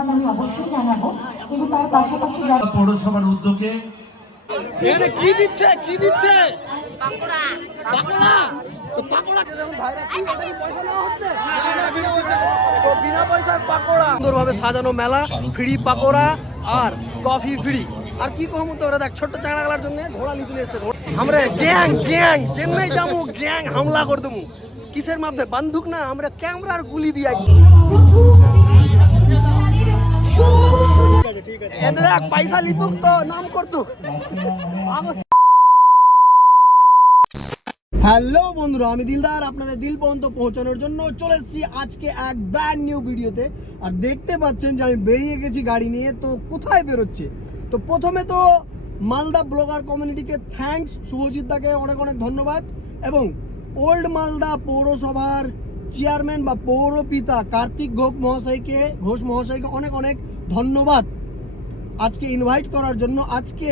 ধন্যবাদ আমি অবশ্যই জানাব কিন্তু তার পাশাপাশি পৌরসভার উদ্যোগে কি দিচ্ছে? কি দিচ্ছে? পাকোড়া তো পাকোড়া যখন ভাইরাস কি এটা কি পয়সা নেওয়া হচ্ছে? তো বিনা পয়সার পাকোড়া সুন্দরভাবে সাজানো মেলা ফ্রি পাকোড়া আর কফি ফ্রি। আর কি কম তো ওরা দেখ ছোট্ট জন্য ঘোড়া এসছে আমরা গ্যাং গ্যাং চেন্নাই যাব গ্যাং হামলা করে দেবো। কিসের মাধ্যমে বান্ধুক না আমরা ক্যামেরার গুলি দিয়ে এদের এক পয়সা লিতুক তো নাম করতুক। হ্যালো বন্ধুরা আমি দিলদার। আপনাদের দিল পর্যন্ত পৌঁছানোর জন্য চলে এসেছি আজকে এক ব্র্যান্ড নিউ ভিডিওতে। আর দেখতে পাচ্ছেন যে আমি বেরিয়ে গেছি গাড়ি নিয়ে তো কোথায় বেরোচ্ছে? তো প্রথমে তো মালদা ব্লগার কমিউনিটিকে থ্যাঙ্কস শুভজিৎ দাকে অনেক অনেক ধন্যবাদ। এবং ওল্ড মালদা পৌরসভার চেয়ারম্যান বা পৌরপিতা কার্তিক ঘোষ মহাশয়কে ঘোষ মহাশয়কে অনেক অনেক ধন্যবাদ। আজকে ইনভাইট করার জন্য আজকে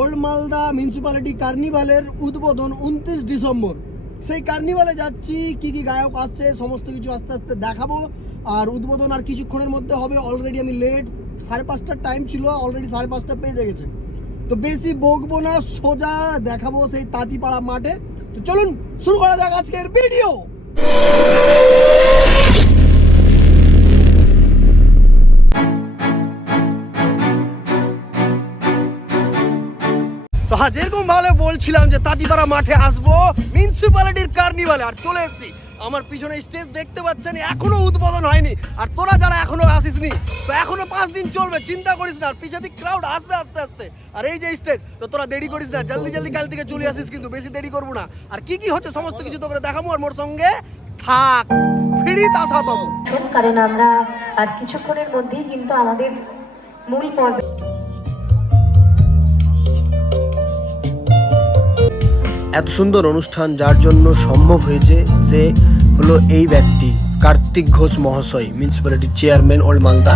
ওল্ড মালদা মিউনিসিপ্যালিটি কার্নিভালের উদ্বোধন উনত্রিশ ডিসেম্বর। সেই কার্নিভালে যাচ্ছি, কি কি গায়ক আসছে, সমস্ত কিছু আস্তে আস্তে দেখাবো। আর উদ্বোধন আর কিছুক্ষণের মধ্যে হবে অলরেডি আমি লেট সাড়ে পাঁচটার টাইম ছিল অলরেডি সাড়ে পাঁচটা পেয়ে গেছে। তো বেশি বকবো না, সোজা দেখাবো সেই তাঁতিপাড়া মাঠে। তো চলুন, শুরু করা যাক আজকের ভিডিও হ্যাঁ যেরকম ভাবে বলছিলাম যে তাঁতিপাড়া মাঠে আসব মিউনিসিপ্যালিটির কার্নিভালে আর চলে এসেছি। আমার পিছনে স্টেজ দেখতে পাচ্ছেন, এখনও উদ্বোধন হয়নি। আর তোরা যারা এখনও আসিসনি, তো এখনও পাঁচ দিন চলবে, চিন্তা করিস না। আর পিছে দিক ক্রাউড আসবে আস্তে আস্তে। আর এই যে স্টেজ তো তোরা দেরি করিস না। জলদি জলদি কাল থেকে চলে আসিস কিন্তু বেশি দেরি করব না। আর কি কি হচ্ছে সমস্ত কিছু তোকে দেখাবো আর মোর সঙ্গে থাক। ফ্রি তাসা পাবো। কারণ আমরা আর কিছুক্ষণের মধ্যেই কিন্তু আমাদের মূল পর্বে এত সুন্দর অনুষ্ঠান যার জন্য সম্ভব হয়েছে সে হলো এই ব্যক্তি, কার্তিক ঘোষ মহাশয় মিউনিসিপ্যালিটির চেয়ারম্যান ওল্ড মালদা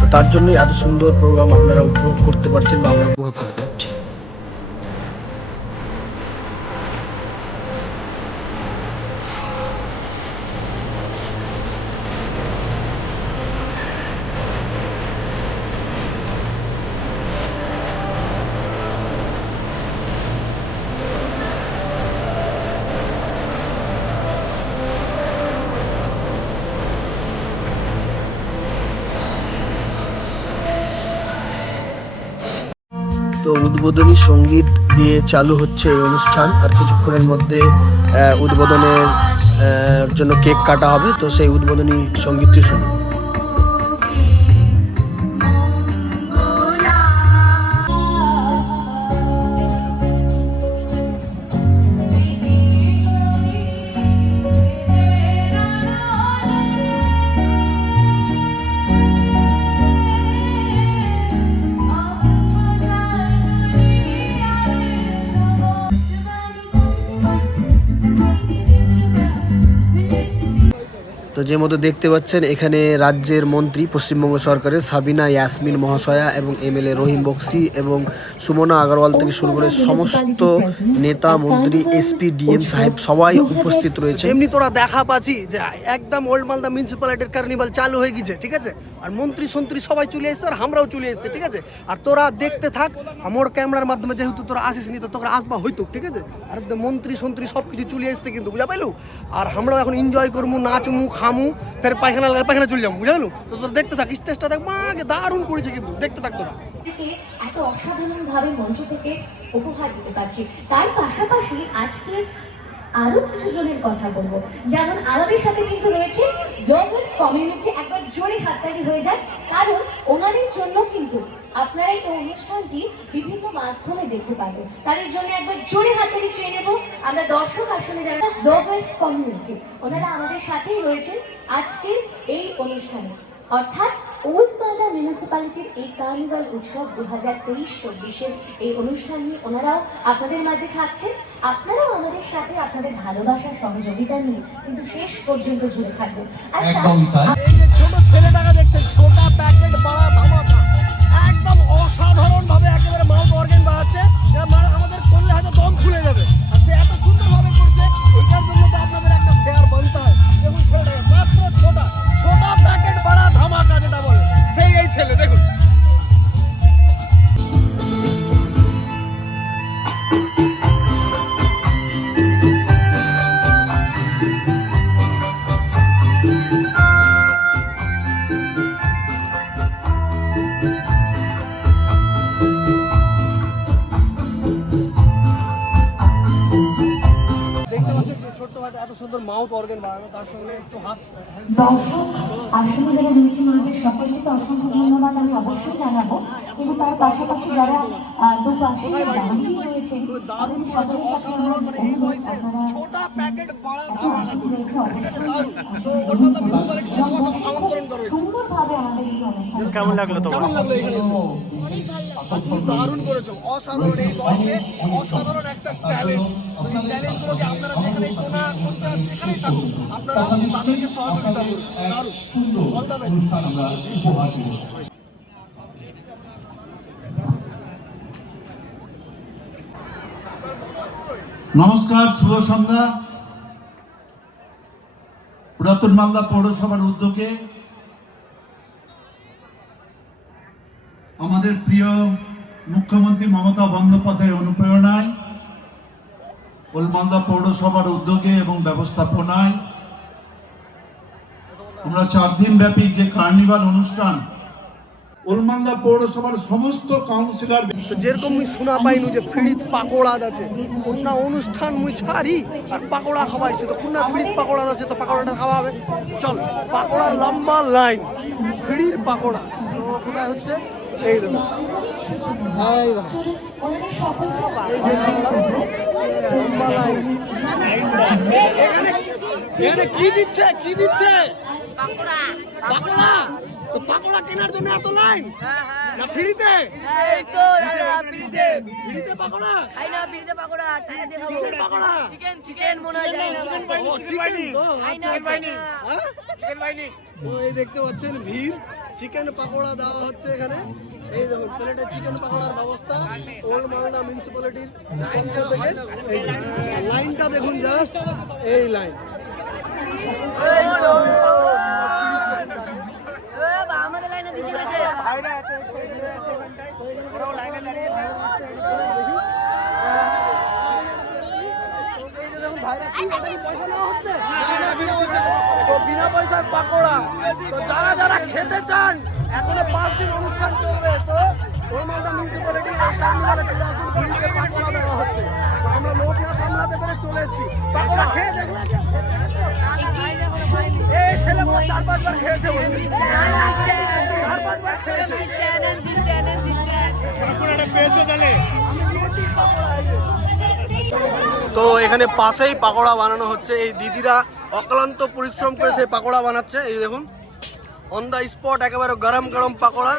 তো তার জন্যই এত সুন্দর প্রোগ্রাম আপনারা উপভোগ করতে পারছেন বা আমরা উপভোগ করতে পারছি তো উদ্বোধনী সংগীত দিয়ে চালু হচ্ছে এই অনুষ্ঠান। আর কিছুক্ষণের মধ্যে উদ্বোধনের জন্য কেক কাটা হবে। তো সেই উদ্বোধনী সঙ্গীতটি শুনুন। তো যে মতো দেখতে পাচ্ছেন এখানে রাজ্যের মন্ত্রী পশ্চিমবঙ্গ সরকারের সাবিনা ইয়াসমিন মহাশয়া এবং এমএলএ রহিম বক্সি এবং সুমনা আগরওয়াল থেকে শুরু করে সমস্ত নেতা মন্ত্রী এসপি ডিএম সাহেব সবাই উপস্থিত রয়েছে। এমনি তোরা দেখা পাচ্ছি যে একদম ওল্ড মালদা মিউনিসিপ্যালিটির কার্নিভাল চালু হয়ে গেছে ঠিক আছে? আর মন্ত্রী সন্ত্রী সবাই চলে এসছে আর আমরাও চলে এসছে ঠিক আছে? আর তোরা দেখতে থাক আমার ক্যামেরার মাধ্যমে যেহেতু তোরা আসিস নি তো তোরা আসবা হইতো ঠিক আছে? আর একদম মন্ত্রী সন্ত্রী সব কিছু চলে এসছে কিন্তু বুঝা পাইলু? আর আমরাও এখন এনজয় করব নাচমু খামু, ফের পায়খানা লাগলে পায়খানা চলে যাব বুঝা তো তোরা দেখতে থাক, স্টেজটা দেখ, মাকে দারুণ করেছে কিন্তু, দেখতে থাক তোরা। এত অসাধারণ ভাবে মঞ্চ থেকে উপহার দিতে পারছি। তার পাশাপাশি আজকে আরও কিছু জনের কথা বলব। যেমন আমাদের সাথে কিন্তু রয়েছে ব্লগার্স কমিউনিটি একবার জোরে হাততালি হয়ে যায় কারণ ওনাদের জন্য কিন্তু আপনারা এই অনুষ্ঠানটি বিভিন্ন মাধ্যমে দেখতে পাবেন তাদের জন্য একবার জোরে হাততালি চেয়ে নেব। আমরা দর্শক আসলে যারা ব্লগার্স কমিউনিটি ওনারা আমাদের সাথেই রয়েছেন আজকের এই অনুষ্ঠানে। অর্থাৎ ওল্ড মালদা মিউনিসিপ্যালিটির এই কার্নিভাল উৎসব দু হাজার তেইশ চব্বিশের এই অনুষ্ঠান নিয়ে ওনারাও আপনাদের মাঝে থাকছেন। আপনারাও আমাদের সাথে আপনাদের ভালোবাসা সহযোগিতা নিয়ে কিন্তু শেষ পর্যন্ত জুড়ে থাকবেন। আচ্ছা ছোট ছেলেটাকে দেখছেন ছোটা প্যাকেট বাড়া দর্শক আসলে যারা রয়েছে মন্দির সকলকে তো অসংখ্য ধন্যবাদ। আমি অবশ্যই জানাব কিন্তু তার পাশাপাশি যারা দুপাশে দাঁড়িয়ে রয়েছেন তাদের সকলের কাছে আমার অনুরোধ আপনারা সুন্দরভাবে আমাদের এই অনুষ্ঠান কেমন লাগল তোমার? কেমন লাগল এখানে দারুণ করেছ। অসাধারণ এই বয়সে অসাধারণ একটা ট্যালেন্ট এই ট্যালেন্টগুলোকে আপনারা যেখানেই কোনা কোনটা যেখানেই থাকুন আপনারা তাদেরকে সহযোগিতা করুন। দারুণ। অল দ্য বেস্ট নমস্কার, শুভ সন্ধ্যা। পুরাতন মালদা পৌরসভার উদ্যোগে আমাদের প্রিয় মুখ্যমন্ত্রী মমতা বন্দ্যোপাধ্যায়ের অনুপ্রেরণায় ওলমালদা পৌরসভার উদ্যোগে এবং ব্যবস্থাপনায় আমরা চার দিন ব্যাপী যে কার্নিভাল অনুষ্ঠান ওলমালদা পৌরসভার সমস্ত কাউন্সিলর যেরকম মুই শোনা পাইনু যে ফ্রিজ পাকোড়া আছে কোনটা অনুষ্ঠান মুই ছাড়ি আর পাকোড়া খাওয়াইছে তো কোনটা ফ্রিজ পাকোড়া আছে তো পাকোড়াটা খাওয়া হবে চল পাকোড়ার লম্বা লাইন ফ্রির পাকোড়া। কোথায় হচ্ছে? এই দেখো। এই পাকোড়া, এখানে এখানে কি দিচ্ছে? কি দিচ্ছে? পাকোড়া। তো পাকোড়া কেনার জন্য এত লাইন? না ফ্রিতে? এই তো দাদা ফ্রিজে ফ্রিতে পাকোড়া খাই না ফ্রিজে পাকোড়া টাকা দিয়ে খাব। পাকোড়া চিকেন চিকেন মনে হয় জানি না। ও চিকেন তো খাই না আচ্ছা। খাই না। হ্যাঁ? তো এই দেখতে পাচ্ছেন ভিড়। চিকেন পাকোড়া দেওয়া হচ্ছে এখানে। এই দেখুন প্লেটে চিকেন পাকোড়ার ব্যবস্থা ওল্ড মালদা মিউনিসিপ্যালিটির লাইনটা যে, লাইনটা দেখুন জাস্ট এই লাইন এই তো এ বাবা, আমাদের লাইনে দিতে গেছে এই যে দেখুন ভাইরা কি এখানে পয়সা নেওয়া হচ্ছে তো বিনা পয়সার পাকোড়া তো যারা যারা খেতে চান অনুষ্ঠান চলবে। তো মালদা এই টার্মিনালে চলে আসুন পাকোড়া দেওয়া হচ্ছে। আমরা লোক না সামলাতে পেরে চলে এসেছি। খেয়ে দেখলাম তো এখানে পাশেই পাকোড়া বানানো হচ্ছে। এই দিদিরা অক্লান্ত পরিশ্রম করে সেই পাকোড়া বানাচ্ছে। এই দেখুন। অন দ্য স্পট একেবারে গরম গরম পাকোড়া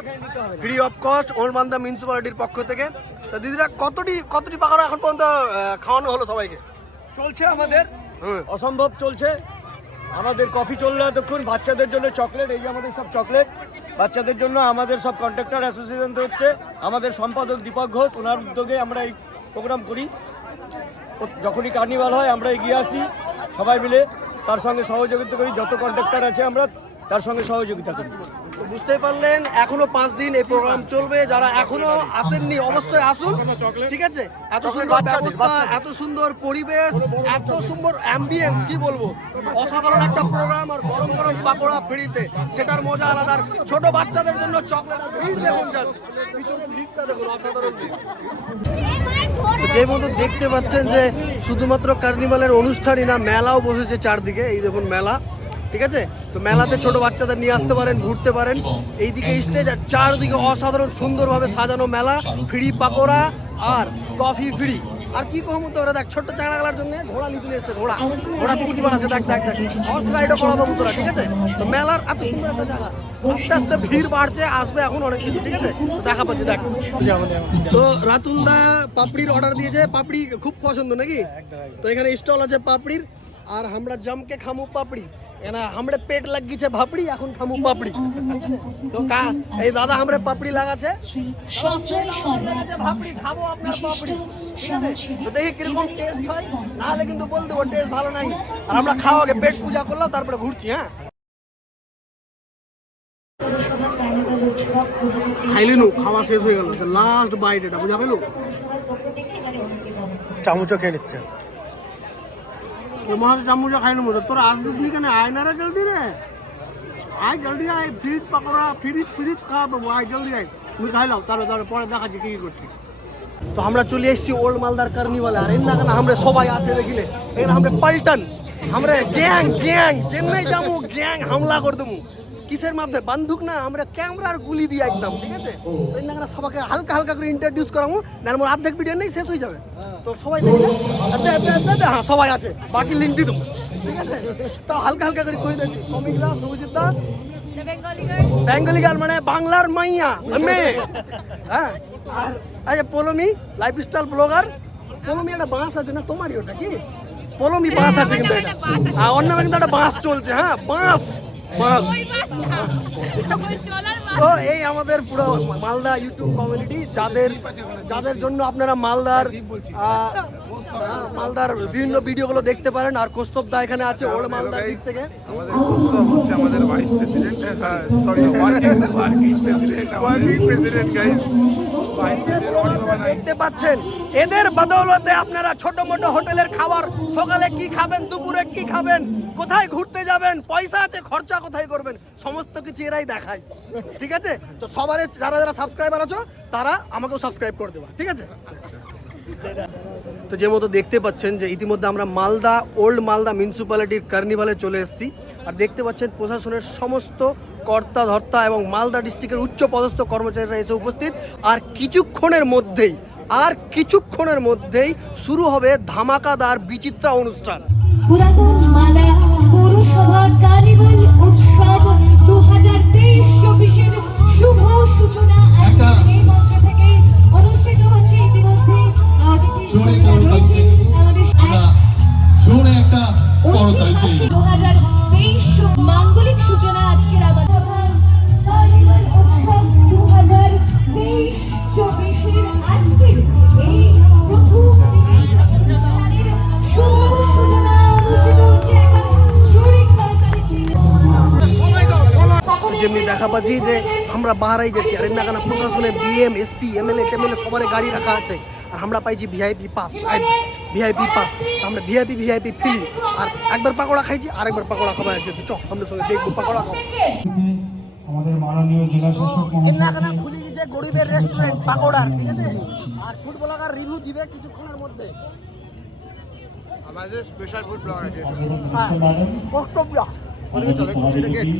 ফ্রি অফ কস্ট ওলমান্দা মিউনিসিপ্যালিটির পক্ষ থেকে। তো দিদিরা কতটি কতটি পাকোড়া এখন পর্যন্ত খাওয়ানো হলো সবাইকে? চলছে আমাদের। অসম্ভব চলছে। আমাদের কফি চলল এতক্ষণ বাচ্চাদের জন্য চকলেট এই যে আমাদের সব চকলেট বাচ্চাদের জন্য আমাদের সব কন্ট্রাক্টর অ্যাসোসিয়েশন হচ্ছে। আমাদের সম্পাদক দীপক ঘোষ ওনার উদ্যোগে আমরা এই প্রোগ্রাম করি। যখনই কার্নিভাল হয় আমরা এগিয়ে আসি। সবাই মিলে তার সঙ্গে সহযোগিতা করি। যত কন্ট্রাক্টর আছে আমরা তার সঙ্গে সহযোগিতা করি তো বুঝতেই পারলেন এখনও পাঁচ দিন এই প্রোগ্রাম চলবে। যারা এখনও আসেননি অবশ্যই আসুন। ঠিক আছে? এত সুন্দর ব্যবস্থা এত সুন্দর পরিবেশ এত সুন্দর অ্যাম্বিয়েন্স কি বলব? অসাধারণ একটা প্রোগ্রাম আর গরম গরম পাকোড়া ফ্রিতে। সেটার মজা আলাদা। ছোট বাচ্চাদের জন্য চকলেট ভিড় দেখুন জাস্ট ভিড়টা দেখুন অসাধারণ যে মতো দেখতে পাচ্ছেন যে শুধুমাত্র কার্নিভালের অনুষ্ঠানই না মেলাও বসেছে চারদিকে। এই দেখুন মেলা। ঠিক আছে? তো মেলাতে ছোট বাচ্চাদের নিয়ে আসতে পারেন ঘুরতে পারেন। এইদিকে স্টেজ আর চারদিকে অসাধারণ সুন্দরভাবে সাজানো মেলা ফ্রি পাকোড়া আর কফি ফ্রি আর কি কম তো ওরা? দেখ ছোট্ট চাঁড়া গেলার জন্য ঘোড়া লিচু এসছে ঘোড়া। ঘোড়া পুকুটি বানাচ্ছে দেখ দেখ দেখ। হর্স রাইডও করাবো তোরা ঠিক আছে? তো মেলার এত সুন্দর একটা জায়গা। আস্তে আস্তে ভিড় বাড়ছে আসবে এখন অনেক কিছু ঠিক আছে? দেখা পাচ্ছি দেখ। তো রাতুল দা পাপড়ির অর্ডার দিয়েছে। পাপড়ি খুব পছন্দ নাকি? তো এখানে স্টল আছে পাপড়ির। আর আমরা জামকে খামু পাপড়ি। দাদা লাগা কিন্তু আমরা খাওয়া পেট পূজা করলাম তারপরে ঘুরছি হ্যাঁ খাইলি নু খাওয়া শেষ হয়ে গেল লাস্ট বাইট এটা বুঝা পেল চামচও খেয়ে নিচ্ছে মহারাজ চামুচা খাইনি মতো তোরা আসছিস কেন? আয় না জলদি রে। আয় জলদি আয়, ফ্রিজ পাকোড়া, ফ্রিজ ফ্রিজ খাওয়াবো আয় জলদি আয়। তুমি খাইলাও তারপরে তারপরে পরে দেখাচ্ছি কি কি করছি। তো আমরা চলে এসেছি ওল্ড মালদার কার্নিভালে। আর এর না আমরা সবাই আছে দেখিলে। এখানে আমরা পাল্টান। আমরা গ্যাং গ্যাং চেন্নাই যাব, গ্যাং হামলা করে দেবো। কিসের মাধ্যমে? বান্ধুক না আমরা ক্যামেরার গুলি দিয়ে একদম ঠিক আছে? ওই না আমরা সবাইকে হালকা হালকা করে ইন্ট্রোডিউস করাবো না আমার অর্ধেক ভিডিও নেই শেষ হয়ে যাবে। তো সবাই দেখবে দে- দে- দে, হ্যাঁ সবাই আছে বাকি লিঙ্ক দিয়ে দেবো। ঠিক আছে? তাও হালকা হালকা করে কই দিয়েছি? কমিকরা সুজিত দা। বেঙ্গলি গার্ল মানে বাংলার মাইয়া মেয়ে হ্যাঁ? আর আচ্ছা পলমি লাইফস্টাইল ব্লগার পলমি একটা বাঁশ আছে না তোমারই ওটা কি? পলমি বাঁশ আছে কিন্তু এটা। অন্য কিন্তু একটা বাঁশ চলছে হ্যাঁ বাঁশ। বাঁশ তো এই আমাদের পুরো মালদা ইউটিউব কমিউনিটি যাদের যাদের জন্য আপনারা মালদার মালদার বিভিন্ন ভিডিওগুলো দেখতে পারেন আর কৌস্তব দা এখানে আছে ওল্ড মালদার দিক থেকে। আমাদের vice president sorry working president working president guys দেখতে পাচ্ছেন? এদের বদৌলতে আপনারা ছোট মোটো হোটেলের খাবার, সকালে কি খাবেন, দুপুরে কি খাবেন, কোথায় ঘুরতে যাবেন, পয়সা আছে, খরচা কোথায় করবেন, সমস্ত কিছু এরাই দেখায়। ঠিক আছে? তো সবার যারা যারা সাবস্ক্রাইবার আছো, তারা আমাকেও সাবস্ক্রাইব করে দেবা। ঠিক আছে? তো যে মতো দেখতে পাচ্ছেন যে ইতিমধ্যে আমরা মালদা, ওল্ড মালদা মিউনিসিপ্যালিটির কার্নিভালে চলে এসেছি। আর দেখতে পাচ্ছেন প্রশাসনের সমস্ত কর্তা, ধর্তা এবং মালদা ডিস্ট্রিক্টের উচ্চ পদস্থ কর্মচারীরা এসে উপস্থিত। আর কিছুক্ষণের মধ্যেই, আর কিছুক্ষণের মধ্যেই শুরু হবে ধামাকাদার বিচিত্রা অনুষ্ঠান। পুরাতন পাচ্ছি যে আমরা বাহারাই যাচ্ছি। আর না কেন প্রশাসনের ডিএম এসপি এমএলএ টেমএলএ সবার গাড়ি রাখা আছে। আর আমরা পাইছি ভিআইপি পাস ভিআইপি পাস আমরা ভিআইপি ভিআইপি ফ্রি আর একবার পাকোড়া খাইছি আরেকবার পাকোড়া খাওয়া আছে। চ আমাদের সঙ্গে দেখব পাকোড়া খাব আমাদের মাননীয় জেলা শাসক খুলে গেছে গরিবের রেস্টুরেন্ট পাকোড়ার ঠিক আছে? আর ফুড ব্লগার রিভিউ দিবে কিছুক্ষণের মধ্যে। আমাদের স্পেশাল ফুড ব্লগ আছে। হ্যাঁ কর্তব্য এই,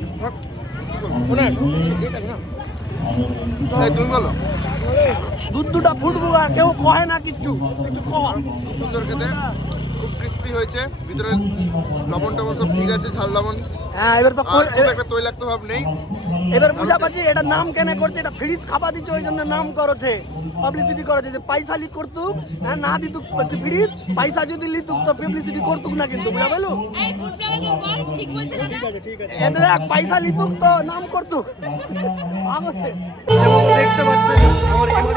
তুমি বলো। দুধ দুটা ফুড আর কেউ কহে না কিচ্ছু। কিছু সুন্দর খেতে। খুব ক্রিস্পি হয়েছে। ভিতরে লবণ টবণ সব ঠিক আছে ঝাল লবণ। হ্যাঁ এবার তো একটা তৈলাক্ত ভাব নেই। এবার বুঝা পাচ্ছি এটা নাম কেন করছে এটা ফ্রিজ খাবার দিচ্ছে ওই জন্য নাম করেছে। পাবলিসিটি করেছে যে পয়সা লিক করতুক হ্যাঁ না দিতুক ফ্রিজ পয়সা যদি লিতুক তো পাবলিসিটি করতুক না কিন্তু বুঝা পেলু? এদের এক পয়সা লিতুক তো নাম করতুক। দেখতে পাচ্ছেন আমার